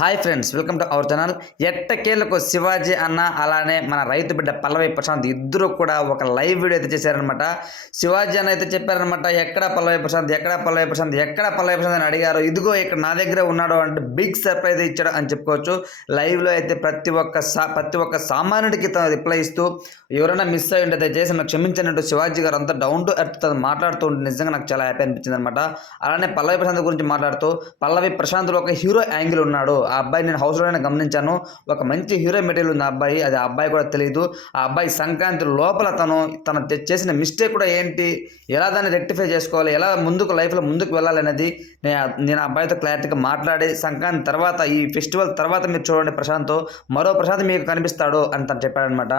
Hi friends, welcome to our channel. ఎట్టకేలకు శివాజీ అన్న అలానే మన రైతు బిడ్డ పల్లవి ప్రశాంత్ ఇద్దరు కూడా ఒక లైవ్ వీడియో అయితే చేశారనమాట. శివాజీ అన్న అయితే చెప్పారనమాట, ఎక్కడ పల్లవి ప్రశాంత్ అని అడిగారు. ఇదిగో ఇక్కడ నా దగ్గర ఉన్నాడు అంటే బిగ్ సర్ప్రైజ్ ఇచ్చాడు అని చెప్పుకోవచ్చు. లైవ్లో అయితే ప్రతి ఒక్క సామాన్యుడికి తను రిప్లై ఇస్తూ ఎవరైనా మిస్ అయ్యి ఉంటే దయచేసి నాకు క్షమించినట్టు శివాజీ గారు అంతా డౌన్ టు ఎర్త్ మాట్లాడుతూ ఉంటే నిజంగా నాకు చాలా హ్యాపీ అనిపించింది అనమాట. అలానే పల్లవి ప్రశాంత్ గురించి మాట్లాడుతూ పల్లవి ప్రశాంత్లో ఒక హీరో యాంగిల్ ఉన్నాడు. ఆ అబ్బాయి నేను హౌస్లోనే గమనించాను. ఒక మంచి హీరో మెటీరియల్ ఉంది ఆ అబ్బాయి. అది ఆ అబ్బాయి కూడా తెలియదు. ఆ అబ్బాయి సంక్రాంతి లోపల తను చేసిన మిస్టేక్ కూడా ఏంటి, ఎలా దాన్ని రెక్టిఫై చేసుకోవాలి, ఎలా లైఫ్లో ముందుకు వెళ్ళాలనేది నేను ఆ అబ్బాయితో క్లారిటీగా మాట్లాడి సంక్రాంతి తర్వాత ఈ ఫెస్టివల్ తర్వాత మీరు చూడండి ప్రశాంత్ మరో ప్రశాంత్ మీకు కనిపిస్తాడు అని తను చెప్పాడనమాట.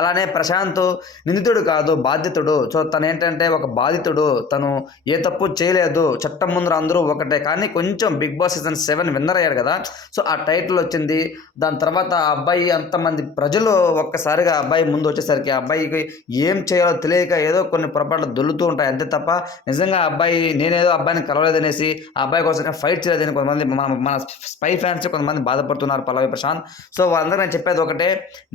అలానే ప్రశాంత్ నిందితుడు కాదు, బాధితుడు. సో తను ఏంటంటే ఒక బాధితుడు. తను ఏ తప్పు చేయలేదు. చట్టం ముందర అందరూ ఒకటే. కానీ కొంచెం బిగ్ బాస్ సీజన్ 7 విన్నర్ అయ్యాడు కదా, సో ఆ టైటిల్ వచ్చింది. దాని తర్వాత ఆ అబ్బాయి అంతమంది ప్రజలు ఒక్కసారిగా అబ్బాయి ముందు వచ్చేసరికి ఆ అబ్బాయికి ఏం చేయాలో తెలియక ఏదో కొన్ని పొరపాట్లు దొల్లుతూ ఉంటాయి అంతే తప్ప నిజంగా అబ్బాయి నేనేదో అబ్బాయిని కలవలేదనేసి ఆ అబ్బాయి కోసం ఫైట్ చేయలేదని కొంతమంది మన స్పై ఫ్యాన్స్ కొంతమంది బాధపడుతున్నారు పల్లవి ప్రశాంత్. సో వాళ్ళందరూ నేను చెప్పేది ఒకటే,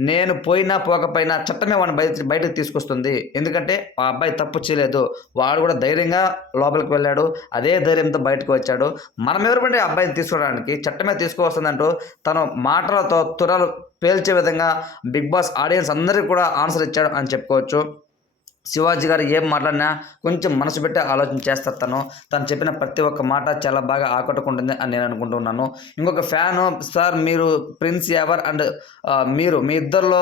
నేను పోయినా పోకపోయినా చట్టమే వాడిని బయటకు తీసుకొస్తుంది. ఎందుకంటే ఆ అబ్బాయి తప్పు చేయలేదు. వాడు కూడా ధైర్యంగా లోపలికి వెళ్ళాడు. అదే ధైర్యంతో బయటకు వచ్చాడు. మనం ఎవరిపండి అబ్బాయిని తీసుకోవడానికి చట్టమే తీసుకువస్తుందంటూ తను మాటలతో తురలు పేల్చే విధంగా బిగ్ బాస్ ఆడియన్స్ అందరికీ కూడా ఆన్సర్ ఇచ్చాడు అని చెప్పుకోవచ్చు. శివాజీ గారు ఏం మాట్లాడినా కొంచెం మనసు పెట్టి ఆలోచన చేస్తారు. తను చెప్పిన ప్రతి ఒక్క మాట చాలా బాగా ఆకట్టుకుంటుంది అని నేను అనుకుంటున్నాను. ఇంకొక ఫ్యాను, సార్ మీరు ప్రిన్స్ ఎవర్ అండ్ మీ ఇద్దరిలో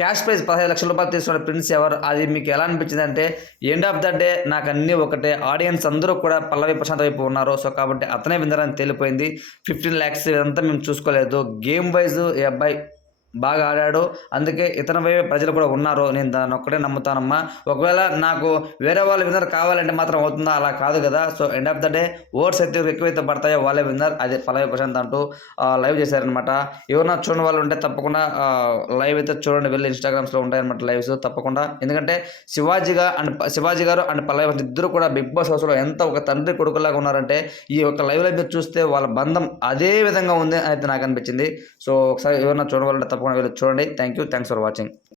క్యాష్ ప్రైజ్ 15 లక్షల రూపాయలు తీసుకున్న ప్రిన్స్ ఎవరు, అది మీకు ఎలా అనిపించింది అంటే ఎండ్ ఆఫ్ ద డే నాకు అన్నీ ఒకటే. ఆడియన్స్ అందరూ కూడా పల్లవి ప్రశాంత్ వైపు ఉన్నారు. సో కాబట్టి అతనే విన్నర్ అని తేలిపోయింది. 15 lakhs ఇదంతా మేము చూసుకోలేదు. గేమ్ వైజ్ ఈ అబ్బాయి బాగా ఆడాడు. అందుకే ఇతని వైపు ప్రజలు కూడా ఉన్నారు. నేను దాన్ని ఒక్కటే నమ్ముతానమ్మా. ఒకవేళ నాకు వేరే వాళ్ళు విన్నర్ కావాలంటే మాత్రం అవుతుందా? అలా కాదు కదా. So end of the day oats అయితే ఎక్కువైతే పడతాయో వాళ్ళే విన్నర్. అదే పల్లవి ప్రశాంత్ అంటూ లైవ్ చేశారనమాట. ఎవరన్నా చూడని వాళ్ళు ఉంటే తప్పకుండా లైవ్ అయితే చూడండి, వెళ్ళి ఇన్స్టాగ్రామ్స్లో ఉంటాయన్నమాట లైవ్స్ తప్పకుండా. ఎందుకంటే శివాజీ గారు అండ్ పల్లవి ప్రశాంత్ ఇద్దరు కూడా బిగ్ బాస్ హౌస్లో ఎంత ఒక తండ్రి కొడుకులాగా ఉన్నారంటే ఈ యొక్క లైవ్లో మీరు చూస్తే వాళ్ళ బంధం అదే విధంగా ఉంది అయితే నాకు అనిపించింది. సో ఒకసారి ఎవరన్నా చూడవాలంటే తప్పకుండా వెళ్ళి చూడండి. Thanks for watching.